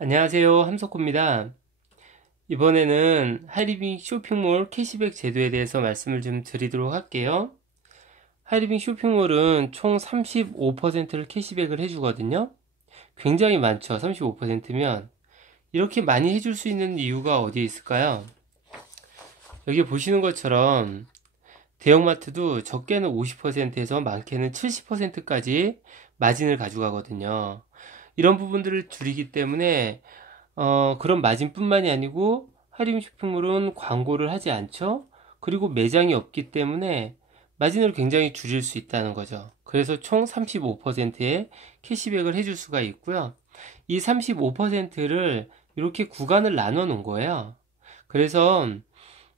안녕하세요. 함석호입니다. 이번에는 하이리빙 쇼핑몰 캐시백 제도에 대해서 말씀을 좀 드리도록 할게요. 하이리빙 쇼핑몰은 총 35%를 캐시백을 해주거든요. 굉장히 많죠. 35%면. 이렇게 많이 해줄 수 있는 이유가 어디에 있을까요? 여기 보시는 것처럼 대형마트도 적게는 50%에서 많게는 70%까지 마진을 가져가거든요. 이런 부분들을 줄이기 때문에 그런 마진뿐만이 아니고 할인 쇼핑몰은 광고를 하지 않죠. 그리고 매장이 없기 때문에 마진을 굉장히 줄일 수 있다는 거죠. 그래서 총 35%의 캐시백을 해줄 수가 있고요. 이 35%를 이렇게 구간을 나눠 놓은 거예요. 그래서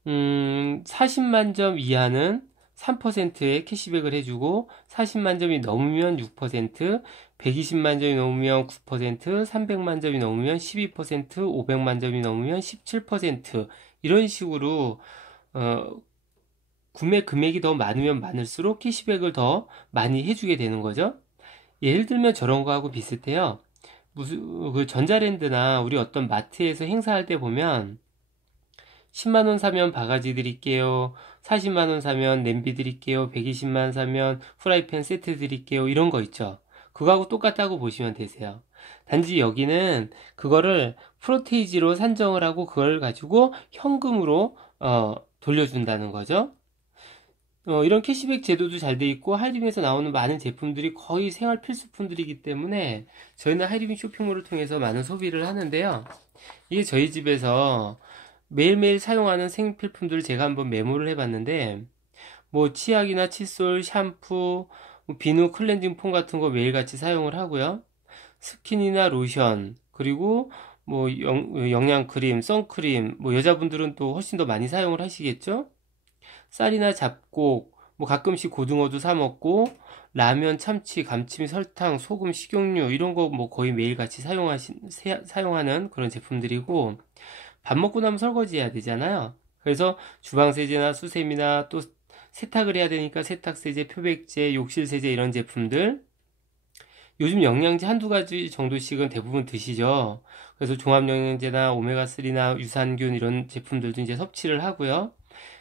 40만 점 이하는 3%의 캐시백을 해주고 40만 점이 넘으면 6%, 120만 점이 넘으면 9%, 300만 점이 넘으면 12%, 500만 점이 넘으면 17% 이런 식으로 구매 금액이 더 많으면 많을수록 캐시백을 더 많이 해주게 되는 거죠. 예를 들면 저런 거하고 비슷해요. 무슨 그 전자랜드나 우리 어떤 마트에서 행사할 때 보면 10만원 사면 바가지 드릴게요. 40만원 사면 냄비 드릴게요. 120만 사면 프라이팬 세트 드릴게요. 이런 거 있죠. 그거하고 똑같다고 보시면 되세요. 단지 여기는 그거를 프로테이지로 산정을 하고 그걸 가지고 현금으로 돌려준다는 거죠. 이런 캐시백 제도도 잘 돼 있고 하이리빙에서 나오는 많은 제품들이 거의 생활 필수품들이기 때문에 저희는 하이리빙 쇼핑몰을 통해서 많은 소비를 하는데요. 이게 저희 집에서 매일매일 사용하는 생필품들을 제가 한번 메모를 해봤는데 뭐 치약이나 칫솔, 샴푸, 뭐 비누 클렌징 폼 같은 거 매일같이 사용을 하고요. 스킨이나 로션, 그리고 뭐 영양크림, 선크림, 뭐 여자분들은 또 훨씬 더 많이 사용을 하시겠죠? 쌀이나 잡곡, 뭐 가끔씩 고등어도 사 먹고 라면, 참치, 감칠맛, 설탕, 소금, 식용유 이런 거 뭐 거의 매일같이 사용하는 그런 제품들이고 밥 먹고 나면 설거지 해야 되잖아요. 그래서 주방세제나 수세미나 또 세탁을 해야 되니까 세탁세제, 표백제, 욕실세제 이런 제품들. 요즘 영양제 한두 가지 정도씩은 대부분 드시죠. 그래서 종합영양제나 오메가3나 유산균 이런 제품들도 이제 섭취를 하고요.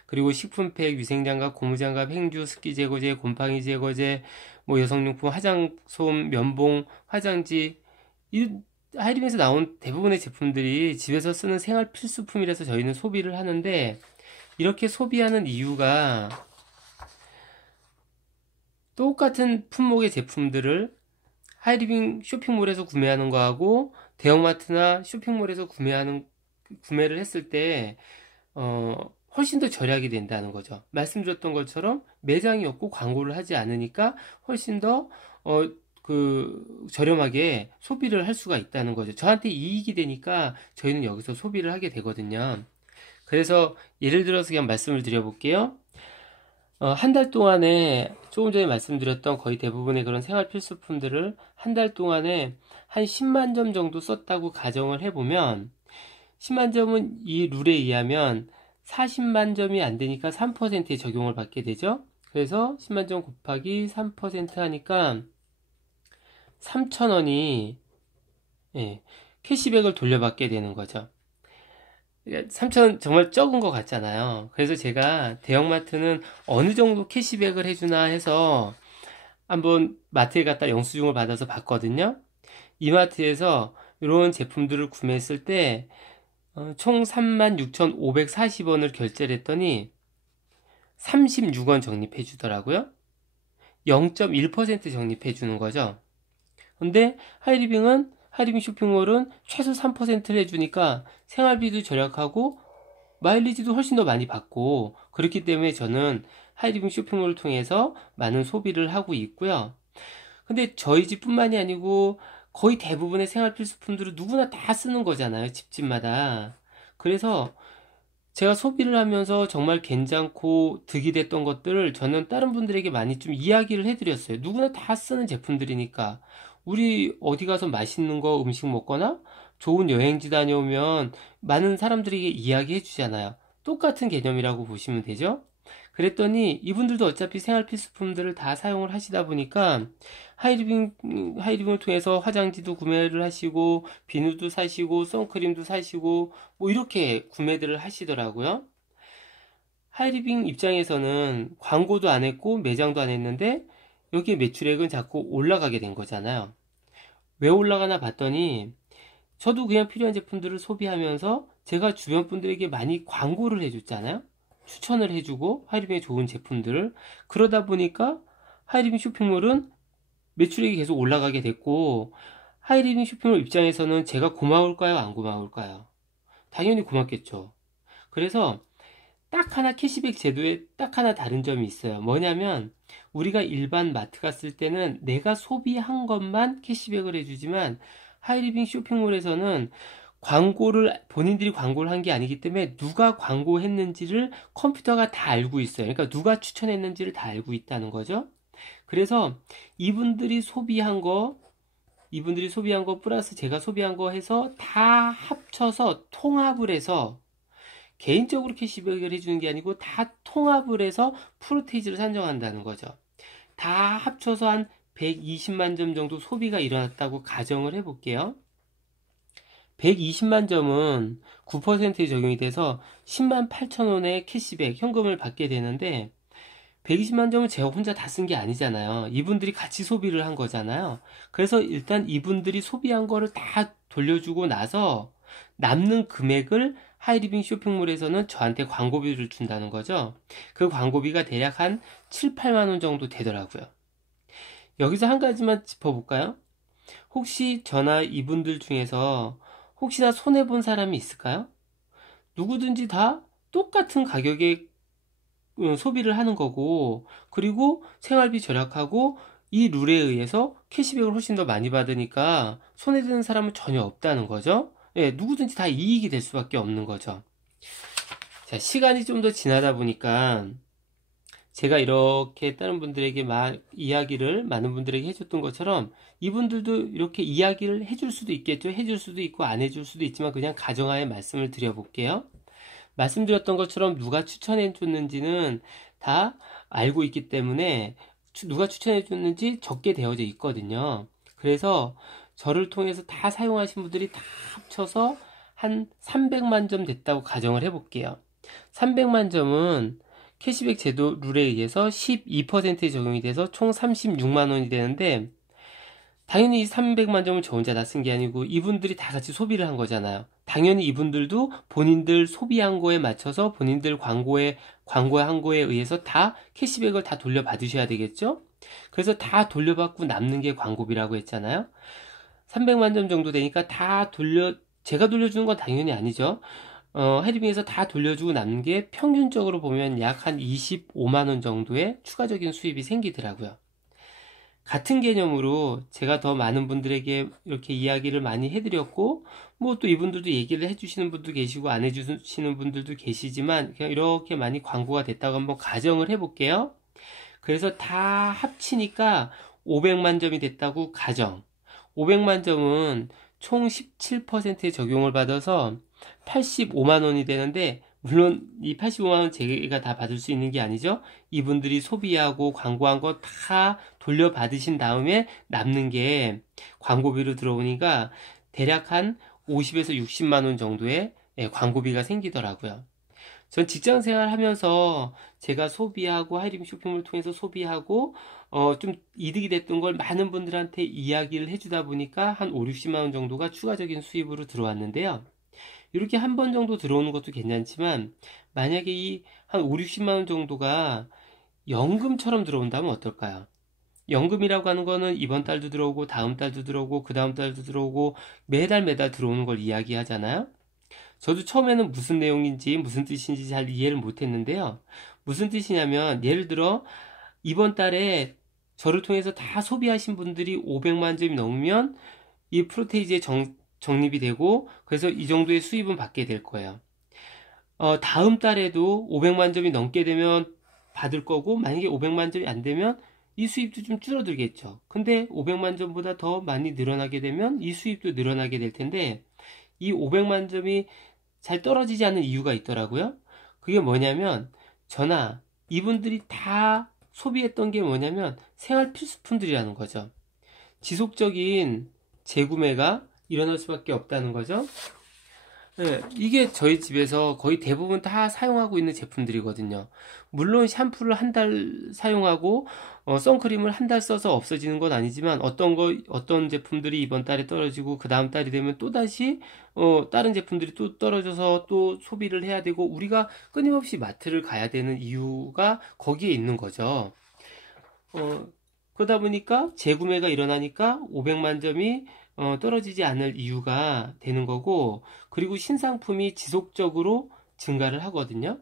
그리고 식품팩, 위생장갑, 고무장갑, 행주, 습기제거제, 곰팡이 제거제, 뭐 여성용품, 화장솜, 면봉, 화장지, 이 하이림에서 나온 대부분의 제품들이 집에서 쓰는 생활 필수품이라서 저희는 소비를 하는데 이렇게 소비하는 이유가 똑같은 품목의 제품들을 하이리빙 쇼핑몰에서 구매하는 거하고 대형마트나 쇼핑몰에서 구매를 했을 때 훨씬 더 절약이 된다는 거죠. 말씀드렸던 것처럼 매장이 없고 광고를 하지 않으니까 훨씬 더 저렴하게 소비를 할 수가 있다는 거죠. 저한테 이익이 되니까 저희는 여기서 소비를 하게 되거든요. 그래서 예를 들어서 그냥 말씀을 드려볼게요. 한 달 동안에 조금 전에 말씀드렸던 거의 대부분의 그런 생활 필수품들을 한 달 동안에 한 10만 점 정도 썼다고 가정을 해보면 10만 점은 이 룰에 의하면 40만 점이 안 되니까 3%의 적용을 받게 되죠. 그래서 10만 점 곱하기 3% 하니까 3,000원이 캐시백을 돌려받게 되는 거죠. 3,000원 정말 적은 것 같잖아요. 그래서 제가 대형마트는 어느 정도 캐시백을 해주나 해서 한번 마트에 갔다 영수증을 받아서 봤거든요. 이마트에서 이런 제품들을 구매했을 때 총 36,540원을 결제를 했더니 36원 적립해 주더라고요. 0.1% 적립해 주는 거죠. 근데 하이리빙 쇼핑몰은 최소 3%를 해주니까 생활비도 절약하고 마일리지도 훨씬 더 많이 받고 그렇기 때문에 저는 하이리빙 쇼핑몰을 통해서 많은 소비를 하고 있고요. 근데 저희 집뿐만이 아니고 거의 대부분의 생활 필수품들은 누구나 다 쓰는 거잖아요. 집집마다. 그래서 제가 소비를 하면서 정말 괜찮고 득이 됐던 것들을 저는 다른 분들에게 많이 좀 이야기를 해드렸어요. 누구나 다 쓰는 제품들이니까. 우리 어디 가서 맛있는 거 음식 먹거나 좋은 여행지 다녀오면 많은 사람들에게 이야기해 주잖아요. 똑같은 개념이라고 보시면 되죠. 그랬더니 이분들도 어차피 생활 필수품들을 다 사용을 하시다 보니까 하이리빙을 통해서 화장지도 구매를 하시고 비누도 사시고 선크림도 사시고 뭐 이렇게 구매들을 하시더라고요. 하이리빙 입장에서는 광고도 안 했고 매장도 안 했는데 여기에 매출액은 자꾸 올라가게 된 거잖아요. 왜 올라가나 봤더니 저도 그냥 필요한 제품들을 소비하면서 제가 주변 분들에게 많이 광고를 해줬잖아요. 추천을 해주고 하이리빙의 좋은 제품들을. 그러다 보니까 하이리빙 쇼핑몰은 매출액이 계속 올라가게 됐고, 하이리빙 쇼핑몰 입장에서는 제가 고마울까요? 안 고마울까요? 당연히 고맙겠죠. 그래서 딱 하나 캐시백 제도에 딱 하나 다른 점이 있어요. 뭐냐면 우리가 일반 마트 갔을 때는 내가 소비한 것만 캐시백을 해주지만 하이리빙 쇼핑몰에서는 본인들이 광고를 한 게 아니기 때문에 누가 광고했는지를 컴퓨터가 다 알고 있어요. 그러니까 누가 추천했는지를 다 알고 있다는 거죠. 그래서 이분들이 소비한 거 플러스 제가 소비한 거 해서 다 합쳐서 통합을 해서 개인적으로 캐시백을 해주는 게 아니고 다 통합을 해서 프로테이지를 산정한다는 거죠. 다 합쳐서 한 120만 점 정도 소비가 일어났다고 가정을 해볼게요. 120만 점은 9%에 적용이 돼서 10만 8천 원의 캐시백 현금을 받게 되는데 120만 점은 제가 혼자 다 쓴 게 아니잖아요. 이분들이 같이 소비를 한 거잖아요. 그래서 일단 이분들이 소비한 거를 다 돌려주고 나서 남는 금액을 하이리빙 쇼핑몰에서는 저한테 광고비를 준다는 거죠. 그 광고비가 대략 한 7, 8만 원 정도 되더라고요. 여기서 한 가지만 짚어볼까요? 혹시 저나 이분들 중에서 혹시나 손해본 사람이 있을까요? 누구든지 다 똑같은 가격에 소비를 하는 거고, 그리고 생활비 절약하고 이 룰에 의해서 캐시백을 훨씬 더 많이 받으니까 손해되는 사람은 전혀 없다는 거죠. 예, 누구든지 다 이익이 될 수밖에 없는 거죠. 자, 시간이 좀 더 지나다 보니까 제가 이렇게 다른 분들에게 이야기를 많은 분들에게 해줬던 것처럼 이분들도 이렇게 이야기를 해줄 수도 있겠죠. 해줄 수도 있고 안 해줄 수도 있지만 그냥 가정하에 말씀을 드려볼게요. 말씀드렸던 것처럼 누가 추천해 줬는지는 다 알고 있기 때문에 누가 추천해 줬는지 적게 되어져 있거든요. 그래서 저를 통해서 다 사용하신 분들이 다 합쳐서 한 300만 점 됐다고 가정을 해볼게요. 300만 점은 캐시백 제도 룰에 의해서 12%에 적용이 돼서 총 36만 원이 되는데 당연히 300만 점을 저 혼자 다 쓴 게 아니고 이분들이 다 같이 소비를 한 거잖아요. 당연히 이분들도 본인들 소비한 거에 맞춰서 본인들 광고한 거에 의해서 다 캐시백을 다 돌려받으셔야 되겠죠? 그래서 다 돌려받고 남는 게 광고비라고 했잖아요. 300만 점 정도 되니까 제가 돌려주는 건 당연히 아니죠. 하이리빙에서 다 돌려주고 남는 게 평균적으로 보면 약 한 25만 원 정도의 추가적인 수입이 생기더라고요. 같은 개념으로 제가 더 많은 분들에게 이렇게 이야기를 많이 해드렸고, 뭐 또 이분들도 얘기를 해주시는 분도 계시고 안 해주시는 분들도 계시지만 그냥 이렇게 많이 광고가 됐다고 한번 가정을 해볼게요. 그래서 다 합치니까 500만 점이 됐다고 가정. 500만 점은 총 17%의 적용을 받아서 85만 원이 되는데 물론 이 85만 원 제가 다 받을 수 있는 게 아니죠. 이분들이 소비하고 광고한 거 다 돌려받으신 다음에 남는 게 광고비로 들어오니까 대략 한 50에서 60만 원 정도의 광고비가 생기더라고요. 전 직장 생활 하면서 제가 소비하고 하이리빙 쇼핑몰을 통해서 소비하고 좀 이득이 됐던 걸 많은 분들한테 이야기를 해주다 보니까 한 5, 60만 원 정도가 추가적인 수입으로 들어왔는데요. 이렇게 한 번 정도 들어오는 것도 괜찮지만 만약에 이 한 5, 60만 원 정도가 연금처럼 들어온다면 어떨까요? 연금이라고 하는 거는 이번 달도 들어오고 다음 달도 들어오고 그 다음 달도 들어오고 매달 들어오는 걸 이야기하잖아요. 저도 처음에는 무슨 내용인지 무슨 뜻인지 잘 이해를 못했는데요. 무슨 뜻이냐면 예를 들어 이번 달에 저를 통해서 다 소비하신 분들이 500만 점이 넘으면 이 프로테이지에 적립이 되고 그래서 이 정도의 수입은 받게 될 거예요. 다음 달에도 500만 점이 넘게 되면 받을 거고 만약에 500만 점이 안 되면 이 수입도 좀 줄어들겠죠. 근데 500만 점보다 더 많이 늘어나게 되면 이 수입도 늘어나게 될 텐데 이 500만 점이 잘 떨어지지 않는 이유가 있더라고요. 그게 뭐냐면 저나 이분들이 다 소비했던 게 뭐냐면 생활 필수품들이라는 거죠. 지속적인 재구매가 일어날 수밖에 없다는 거죠. 네, 이게 저희 집에서 거의 대부분 다 사용하고 있는 제품들이거든요. 물론 샴푸를 한 달 사용하고 선크림을 한 달 써서 없어지는 건 아니지만 어떤 제품들이 이번 달에 떨어지고 그 다음 달이 되면 또다시 다른 제품들이 또 떨어져서 또 소비를 해야 되고 우리가 끊임없이 마트를 가야 되는 이유가 거기에 있는 거죠. 그러다 보니까 재구매가 일어나니까 500만 점이 떨어지지 않을 이유가 되는 거고, 그리고 신상품이 지속적으로 증가를 하거든요.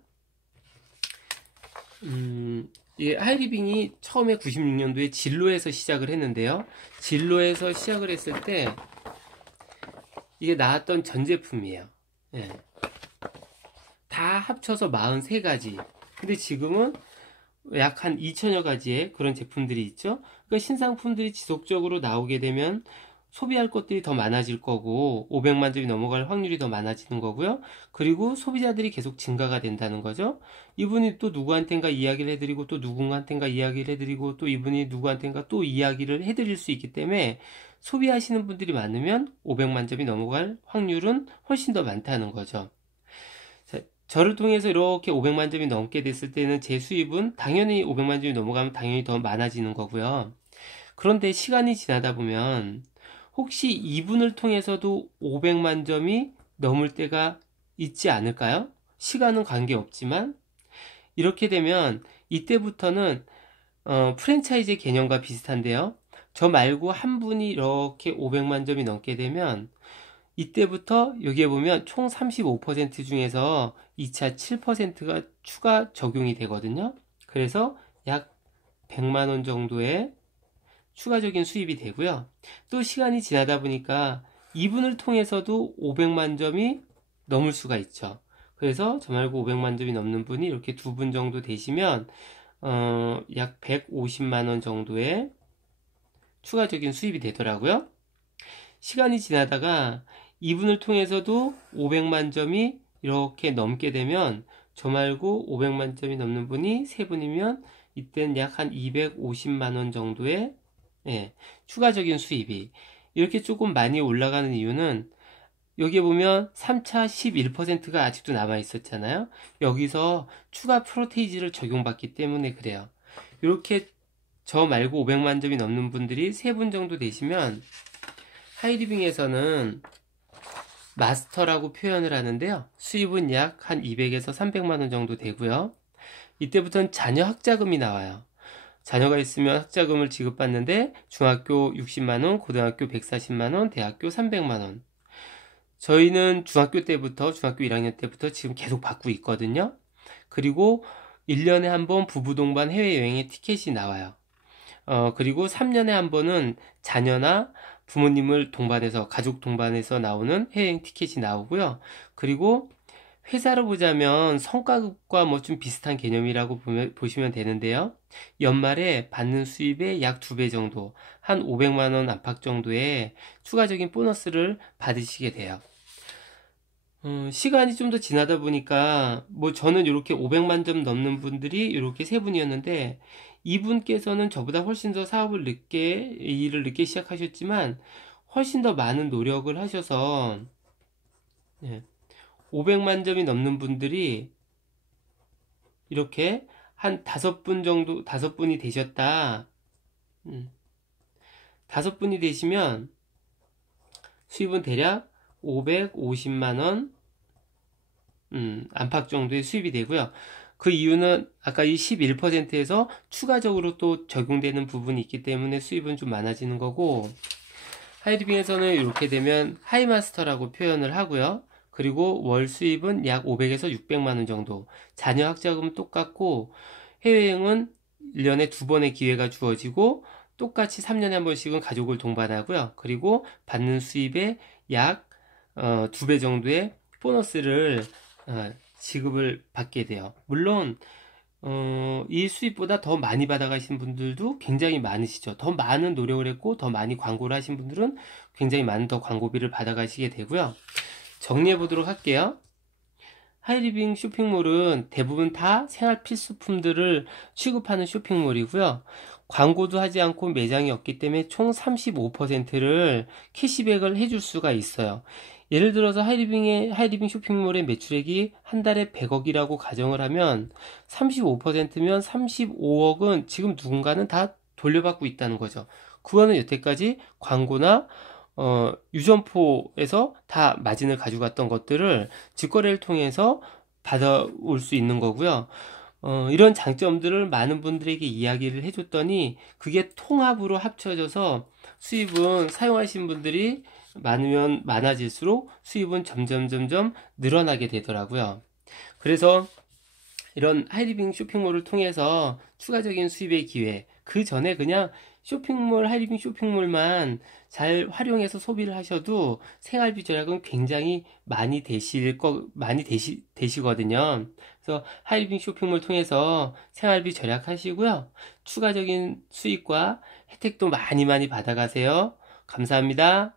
이 하이리빙이 처음에 96년도에 진로에서 시작을 했는데요. 진로에서 시작을 했을 때 이게 나왔던 전 제품이에요. 예. 다 합쳐서 43가지. 근데 지금은 약 한 2천여 가지의 그런 제품들이 있죠. 그러니까 신상품들이 지속적으로 나오게 되면 소비할 것들이 더 많아질 거고 500만 점이 넘어갈 확률이 더 많아지는 거고요. 그리고 소비자들이 계속 증가가 된다는 거죠. 이분이 또 누구한텐가 이야기를 해드리고 또 누군가한텐가 이야기를 해드리고 또 이분이 누구한텐가 또 이야기를 해드릴 수 있기 때문에 소비하시는 분들이 많으면 500만 점이 넘어갈 확률은 훨씬 더 많다는 거죠. 저를 통해서 이렇게 500만 점이 넘게 됐을 때는 제 수입은 당연히 500만 점이 넘어가면 당연히 더 많아지는 거고요. 그런데 시간이 지나다 보면 혹시 이분을 통해서도 500만 점이 넘을 때가 있지 않을까요? 시간은 관계없지만 이렇게 되면 이때부터는 프랜차이즈 개념과 비슷한데요. 저 말고 한 분이 이렇게 500만 점이 넘게 되면 이때부터 여기에 보면 총 35% 중에서 2차 7%가 추가 적용이 되거든요. 그래서 약 100만 원 정도의 추가적인 수입이 되고요. 또 시간이 지나다 보니까 이분을 통해서도 500만 점이 넘을 수가 있죠. 그래서 저 말고 500만 점이 넘는 분이 이렇게 두 분 정도 되시면 약 150만 원 정도의 추가적인 수입이 되더라고요. 시간이 지나다가 이분을 통해서도 500만 점이 이렇게 넘게 되면 저 말고 500만 점이 넘는 분이 세 분이면 이때는 약 한 250만 원 정도의 추가적인 수입이 이렇게 조금 많이 올라가는 이유는 여기에 보면 3차 11%가 아직도 남아 있었잖아요. 여기서 추가 프로테이지를 적용받기 때문에 그래요. 이렇게 저 말고 500만 점이 넘는 분들이 세 분 정도 되시면 하이리빙에서는 마스터라고 표현을 하는데요. 수입은 약 한 200에서 300만 원 정도 되고요. 이때부터는 자녀 학자금이 나와요. 자녀가 있으면 학자금을 지급받는데 중학교 60만 원, 고등학교 140만 원, 대학교 300만 원. 저희는 중학교 1학년 때부터 지금 계속 받고 있거든요. 그리고 1년에 한 번 부부 동반 해외여행의 티켓이 나와요. 그리고 3년에 한 번은 자녀나 부모님을 동반해서, 가족 동반해서 나오는 해외여행 티켓이 나오고요. 그리고 회사로 보자면 성과급과 뭐 좀 비슷한 개념이라고 보시면 되는데요. 연말에 받는 수입의 약 2배 정도, 한 500만 원 안팎 정도의 추가적인 보너스를 받으시게 돼요. 시간이 좀 더 지나다 보니까 뭐 저는 이렇게 500만 점 넘는 분들이 이렇게 세 분이었는데 이분께서는 저보다 훨씬 더 일을 늦게 시작하셨지만 훨씬 더 많은 노력을 하셔서 500만 점이 넘는 분들이 이렇게 한 5분이 되셨다. 5분이 되시면 수입은 대략 550만 원 안팎 정도의 수입이 되고요. 그 이유는 아까 이 11%에서 추가적으로 또 적용되는 부분이 있기 때문에 수입은 좀 많아지는 거고, 하이리빙에서는 이렇게 되면 하이마스터라고 표현을 하고요. 그리고 월 수입은 약 500에서 600만 원 정도. 자녀 학자금은 똑같고 해외여행은 1년에 2번의 기회가 주어지고 똑같이 3년에 한 번씩은 가족을 동반하고요. 그리고 받는 수입의 약 2배 정도의 보너스를 지급을 받게 돼요. 물론 이 수입보다 더 많이 받아가신 분들도 굉장히 많으시죠. 더 많은 노력을 했고 더 많이 광고를 하신 분들은 굉장히 많은 더 광고비를 받아가시게 되고요. 정리해 보도록 할게요. 하이리빙 쇼핑몰은 대부분 다 생활 필수품들을 취급하는 쇼핑몰이고요. 광고도 하지 않고 매장이 없기 때문에 총 35%를 캐시백을 해줄 수가 있어요. 예를 들어서 하이리빙 쇼핑몰의 매출액이 한 달에 100억이라고 가정을 하면 35%면 35억은 지금 누군가는 다 돌려받고 있다는 거죠. 그거는 여태까지 광고나 유점포에서 다 마진을 가져갔던 것들을 직거래를 통해서 받아올 수 있는 거고요. 이런 장점들을 많은 분들에게 이야기를 해줬더니 그게 통합으로 합쳐져서 수입은 사용하신 분들이 많으면 많아질수록 수입은 점점 늘어나게 되더라고요. 그래서 이런 하이리빙 쇼핑몰을 통해서 추가적인 수입의 기회, 그 전에 그냥 하이리빙 쇼핑몰만 잘 활용해서 소비를 하셔도 생활비 절약은 굉장히 되시거든요. 그래서 하이리빙 쇼핑몰 통해서 생활비 절약하시고요. 추가적인 수익과 혜택도 많이 받아가세요. 감사합니다.